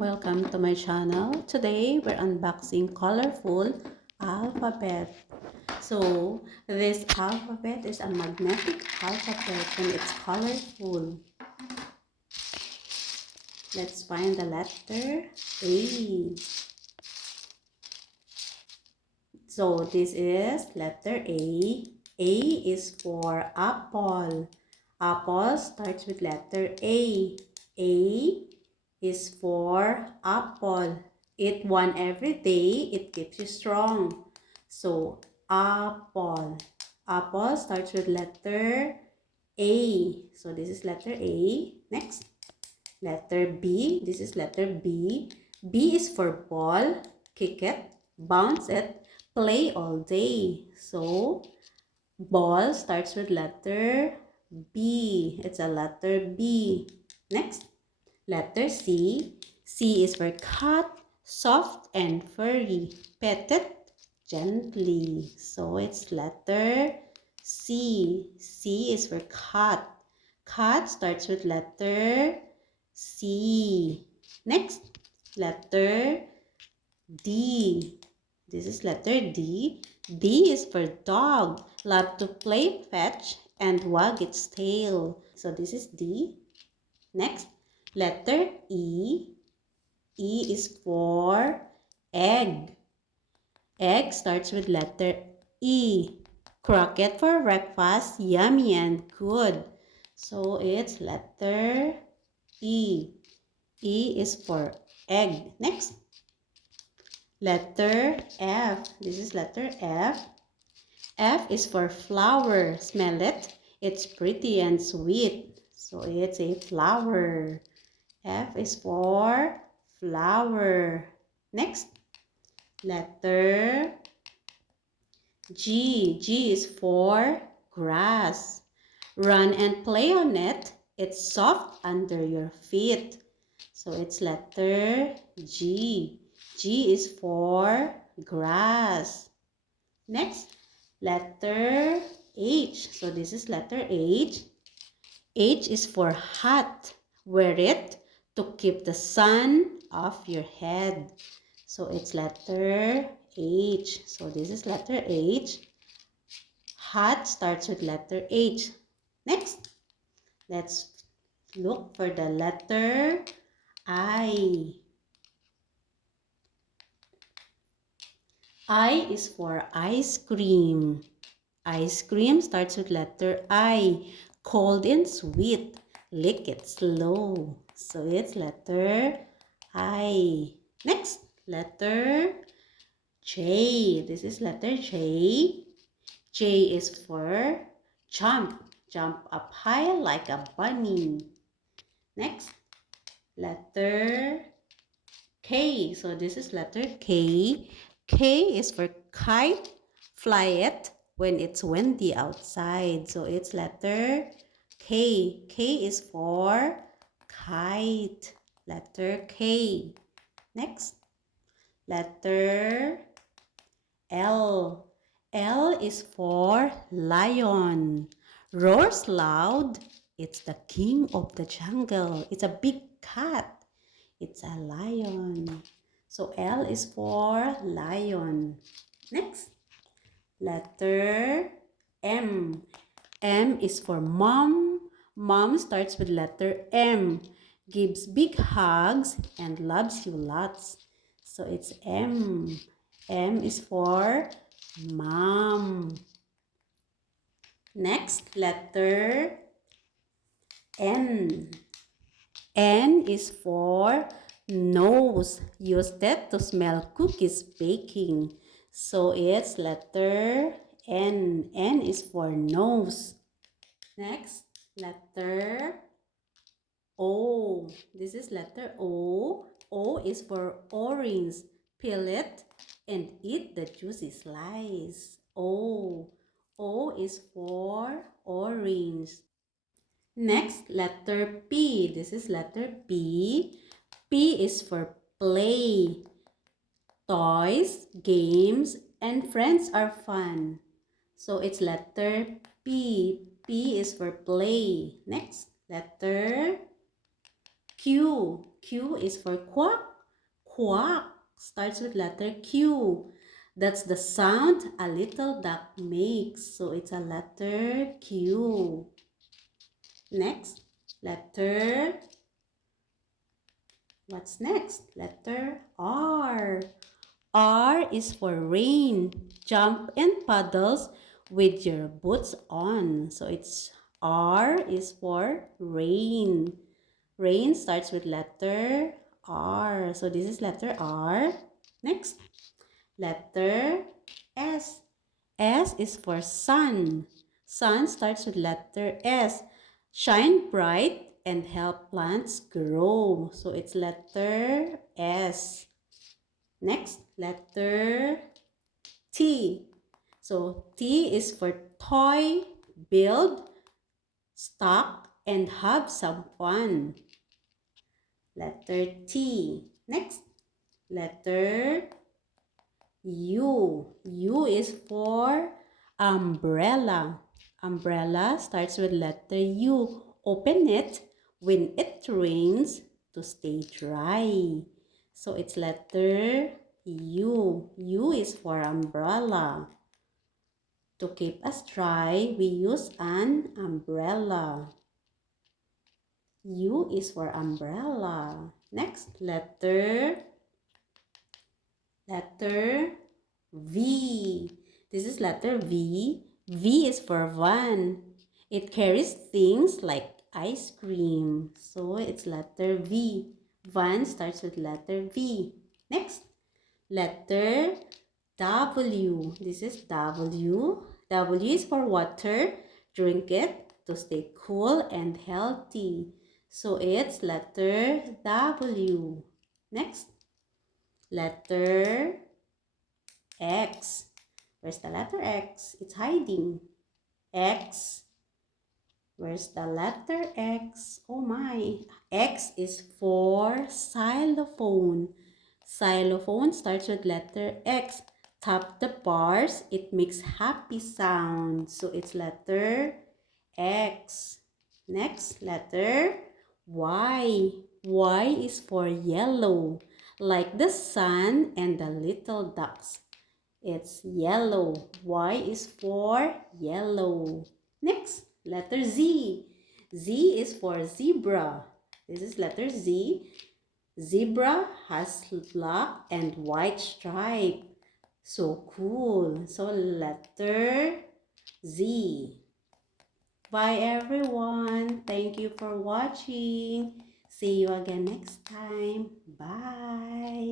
welcome to my channel. Today we're unboxing colorful alphabet. So this alphabet is a magnetic alphabet and it's colorful. Let's find the letter A. So this is letter A. A is for apple. Apple starts with letter A. A is for apple. Eat one every day, it keeps you strong. So apple. Apple starts with letter A. So this is letter A. Next, letter B. This is letter B. B is for ball. Kick it, bounce it, play all day. So ball starts with letter B. It's a letter B. Next, letter C. C is for cat, soft and furry. Pet it gently. So it's letter C. C is for cat. Cat starts with letter C. Next, letter D. This is letter D. D is for dog. Love to play fetch and wag its tail. So this is D. Next, letter E. E is for egg. Egg starts with letter E. Croquette for breakfast, yummy and good. So it's letter E. E is for egg. Next, letter F. This is letter F. F is for flower. Smell it. It's pretty and sweet. So it's a flower. F is for flower. Next, letter G. G is for grass. Run and play on it. It's soft under your feet. So it's letter G. G is for grass. Next, letter H. So this is letter H. H is for hat. Wear it to keep the sun off your head. So it's letter H. So this is letter H. Hat starts with letter H. Next, let's look for the letter I. I is for ice cream. Ice cream starts with letter I. Cold and sweet. Lick it slow. So it's letter I. Next, letter J. This is letter J. J is for jump. Jump up high like a bunny. Next, letter K. So this is letter K. K is for kite. Fly it when it's windy outside. So it's letter K. K is for kite. Letter K. Next, letter L. L is for lion. Roars loud. It's the king of the jungle. It's a big cat. It's a lion. So L is for lion. Next, letter M. M is for mom. Mom starts with letter M. Gives big hugs and loves you lots. So it's M. M is for mom. Next, letter N. N is for nose. Use that to smell cookies baking. So it's letter N. N is for nose. Next, letter O. This is letter O. O is for orange. Peel it and eat the juicy slice. O. O is for orange. Next, letter P. This is letter P. P is for play. Toys, games, and friends are fun. So it's letter P. P is for play. Next, letter Q. Q is for quack, Quack starts with letter Q. That's the sound a little duck makes. So it's a letter Q. Next, what's next? Letter R. R is for rain. Jump and paddles with your boots on. So it's R is for rain. Rain starts with letter R. So this is letter R. Next, letter S. S is for sun. Sun starts with letter S. Shine bright and help plants grow. So it's letter S. Next, letter T. So T is for toy, build, stock, and have some fun. Letter T. Next, letter U. U is for umbrella. Umbrella starts with letter U. Open it when it rains to stay dry. So it's letter U. U is for umbrella. To keep us dry, we use an umbrella. U is for umbrella. Next, letter V. This is letter V. V is for van. It carries things like ice cream. So it's letter V. Van starts with letter V. Next, letter W. This is W. W is for water. Drink it to stay cool and healthy. So it's letter W. Next, letter X. Where's the letter X? It's hiding. X. Where's the letter X? Oh my. X is for xylophone. Xylophone starts with letter X. Tap the bars, it makes happy sounds. So it's letter X. Next, letter Y. Y is for yellow, like the sun and the little ducks. It's yellow. Y is for yellow. Next, letter Z. Z is for zebra. This is letter Z. Zebra has black and white stripe. So cool. So letter Z. Bye everyone. Thank you for watching. See you again next time. Bye.